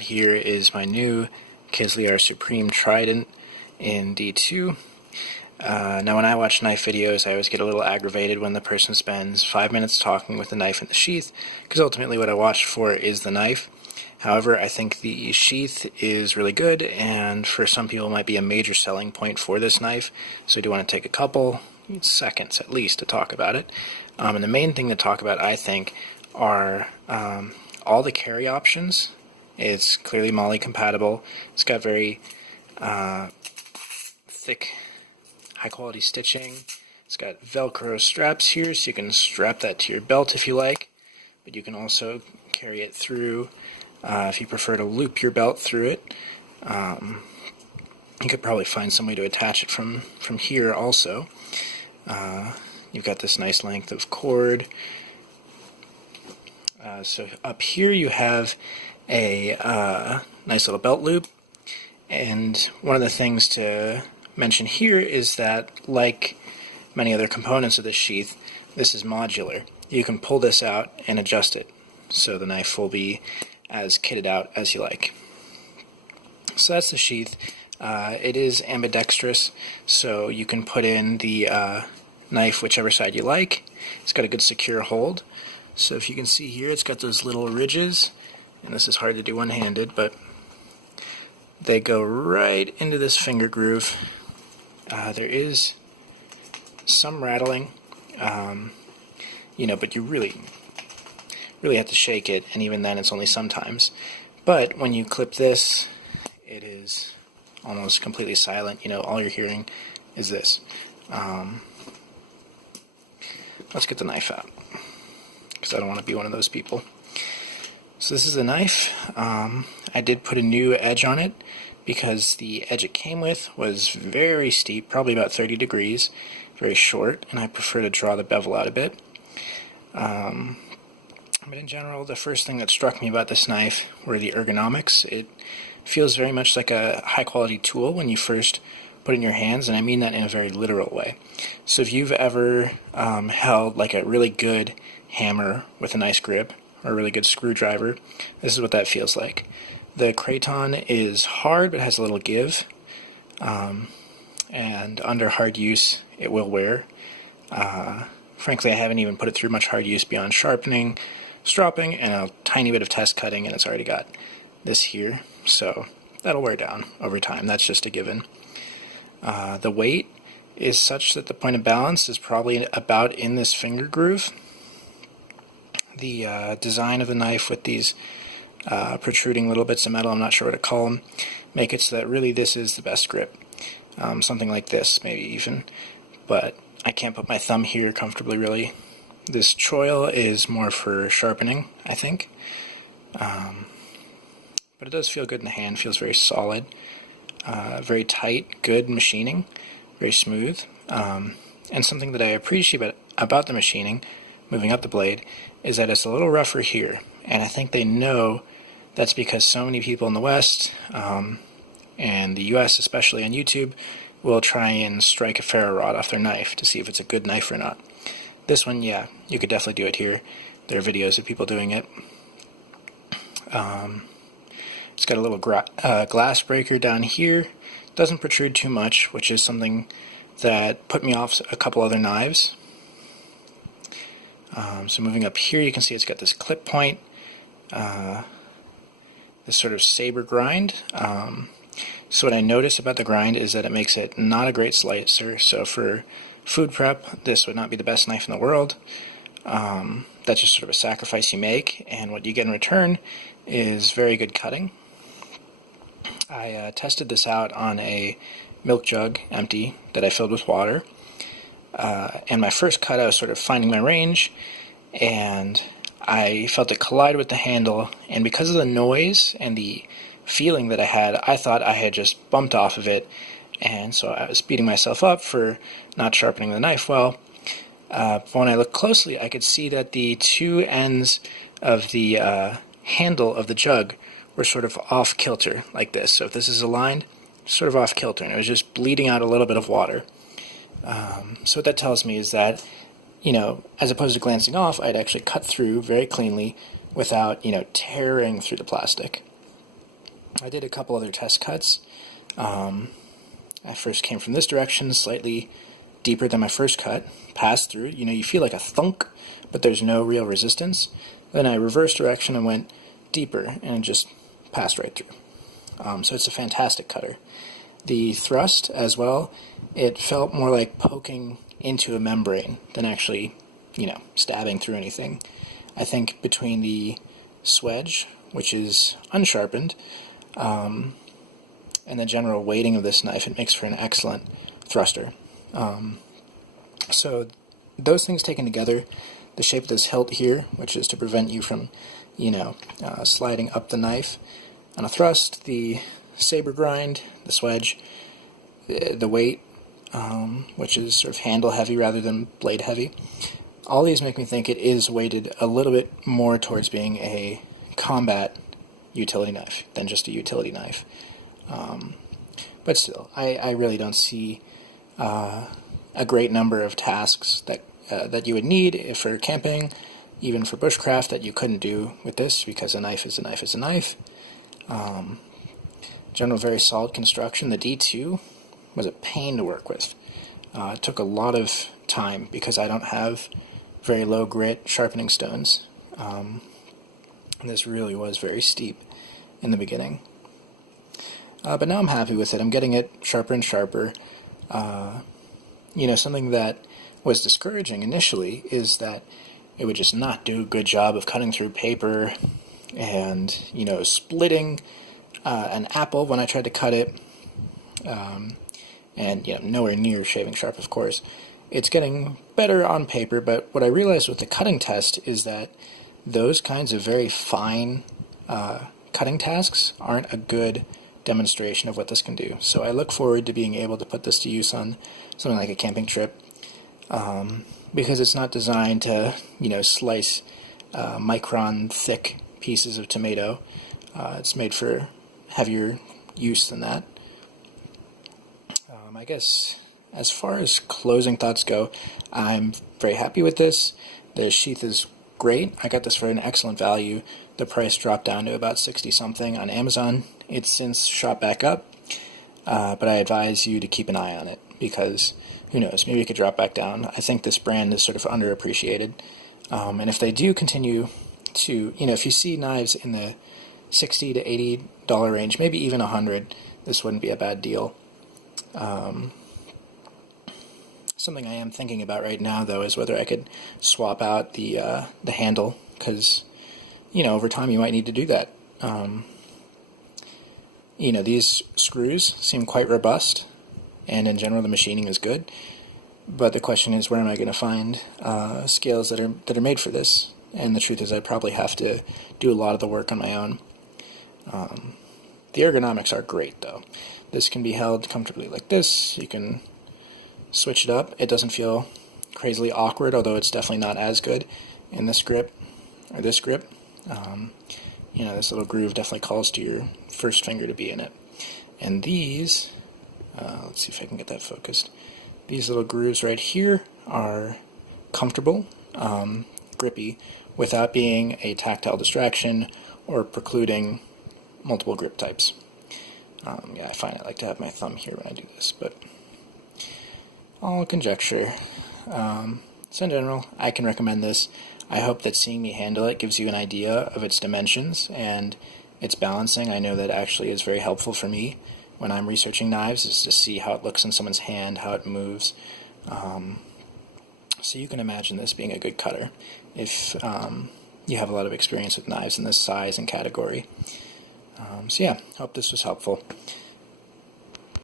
Here is my new Kizlyar Supreme Trident in D2. Now when I watch knife videos, I always get a little aggravated when the person spends 5 minutes talking with the knife in the sheath, because ultimately what I watch for is the knife. However, I think the sheath is really good, and for some people it might be a major selling point for this knife, so I do want to take a couple seconds at least to talk about it. And the main thing to talk about, I think, are all the carry options. It's clearly MOLLE compatible. It's got very thick, high-quality stitching. It's got Velcro straps here, so you can strap that to your belt if you like, but you can also carry it through if you prefer to loop your belt through it. You could probably find some way to attach it from here also. You've got this nice length of cord. So up here you have a nice little belt loop, and one of the things to mention here is that, like many other components of this sheath, this is modular. You can pull this out and adjust it, so the knife will be as kitted out as you like. So that's the sheath. It is ambidextrous, so you can put in the knife whichever side you like. It's got a good secure hold. So if you can see here, it's got those little ridges, and this is hard to do one-handed, but they go right into this finger groove. There is some rattling, but you really have to shake it, and even then it's only sometimes. But when you clip this, it is almost completely silent. All you're hearing is this. Let's get the knife out, because I don't want to be one of those people. So this is the knife. I did put a new edge on it because the edge it came with was very steep, probably about 30 degrees, very short, and I prefer to draw the bevel out a bit. But in general, the first thing that struck me about this knife were the ergonomics. It feels very much like a high-quality tool when you first put it in your hands, and I mean that in a very literal way. So if you've ever held like a really good hammer with a nice grip, or a really good screwdriver, this is what that feels like. The Kratom is hard but has a little give, and under hard use it will wear. Frankly, I haven't even put it through much hard use beyond sharpening, stropping, and a tiny bit of test cutting, and it's already got this here, so that'll wear down over time. That's just a given. The weight is such that the point of balance is probably about in this finger groove. The design of the knife with these protruding little bits of metal, I'm not sure what to call them, make it so that really this is the best grip. Something like this, maybe even. But I can't put my thumb here comfortably, really. This choil is more for sharpening, I think. But it does feel good in the hand, feels very solid. Very tight, good machining, very smooth. And something that I appreciate about the machining, moving up the blade, is that it's a little rougher here, and I think they know that's because so many people in the West, and the US especially on YouTube, will try and strike a ferro rod off their knife to see if it's a good knife or not. This one, yeah, you could definitely do it here. There are videos of people doing it. It's got a little glass breaker down here. Doesn't protrude too much, which is something that put me off a couple other knives. So moving up here, you can see it's got this clip point, this sort of saber grind. So what I notice about the grind is that it makes it not a great slicer. So for food prep, this would not be the best knife in the world. That's just sort of a sacrifice you make, and what you get in return is very good cutting. I tested this out on a milk jug, empty, that I filled with water. And my first cut, I was sort of finding my range, and I felt it collide with the handle, and because of the noise and the feeling that I had, I thought I had just bumped off of it, and so I was beating myself up for not sharpening the knife well. But when I looked closely, I could see that the two ends of the handle of the jug were sort of off kilter, like this. So if this is aligned, sort of off kilter, and it was just bleeding out a little bit of water. So what that tells me is that, as opposed to glancing off, I'd actually cut through very cleanly without, tearing through the plastic. I did a couple other test cuts. I first came from this direction, slightly deeper than my first cut, passed through. You feel like a thunk, but there's no real resistance. Then I reversed direction and went deeper, and it just passed right through. So it's a fantastic cutter. The thrust as well, it felt more like poking into a membrane than actually, stabbing through anything. I think between the swedge, which is unsharpened, and the general weighting of this knife, it makes for an excellent thruster. So those things taken together, the shape of this hilt here, which is to prevent you from, sliding up the knife on a thrust, the saber grind, the swedge, the weight, which is sort of handle heavy rather than blade heavy. All these make me think it is weighted a little bit more towards being a combat utility knife than just a utility knife. But still, I really don't see a great number of tasks that you would need for camping, even for bushcraft, that you couldn't do with this, because a knife is a knife is a knife. General very solid construction. The D2 was a pain to work with. It took a lot of time because I don't have very low grit sharpening stones. And this really was very steep in the beginning. But now I'm happy with it. I'm getting it sharper and sharper. Something that was discouraging initially is that it would just not do a good job of cutting through paper and, splitting an apple when I tried to cut it. And nowhere near shaving sharp, of course. It's getting better on paper, but what I realized with the cutting test is that those kinds of very fine cutting tasks aren't a good demonstration of what this can do. So I look forward to being able to put this to use on something like a camping trip, because it's not designed to, slice micron thick pieces of tomato. It's made for heavier use than that. I guess as far as closing thoughts go, I'm very happy with this. The sheath is great. I got this for an excellent value. The price dropped down to about 60 something on Amazon. It's since shot back up, but I advise you to keep an eye on it, because who knows, maybe it could drop back down. I think this brand is sort of underappreciated, and if they do continue to, if you see knives in the $60 to $80 range, maybe even $100, this wouldn't be a bad deal. Something I am thinking about right now, though, is whether I could swap out the handle, because over time you might need to do that. These screws seem quite robust, and in general the machining is good, but the question is, where am I going to find scales that are made for this? And the truth is, I'd probably have to do a lot of the work on my own. The ergonomics are great, though. This can be held comfortably like this. You can switch it up. It doesn't feel crazily awkward, although it's definitely not as good in this grip, or this grip. This little groove definitely calls to your first finger to be in it. And these, let's see if I can get that focused. These little grooves right here are comfortable, grippy, without being a tactile distraction or precluding multiple grip types. I find I like to have my thumb here when I do this, but all conjecture. So in general, I can recommend this. I hope that seeing me handle it gives you an idea of its dimensions and its balancing. I know that actually is very helpful for me when I'm researching knives, is to see how it looks in someone's hand, how it moves. So you can imagine this being a good cutter if you have a lot of experience with knives in this size and category. So yeah, hope this was helpful.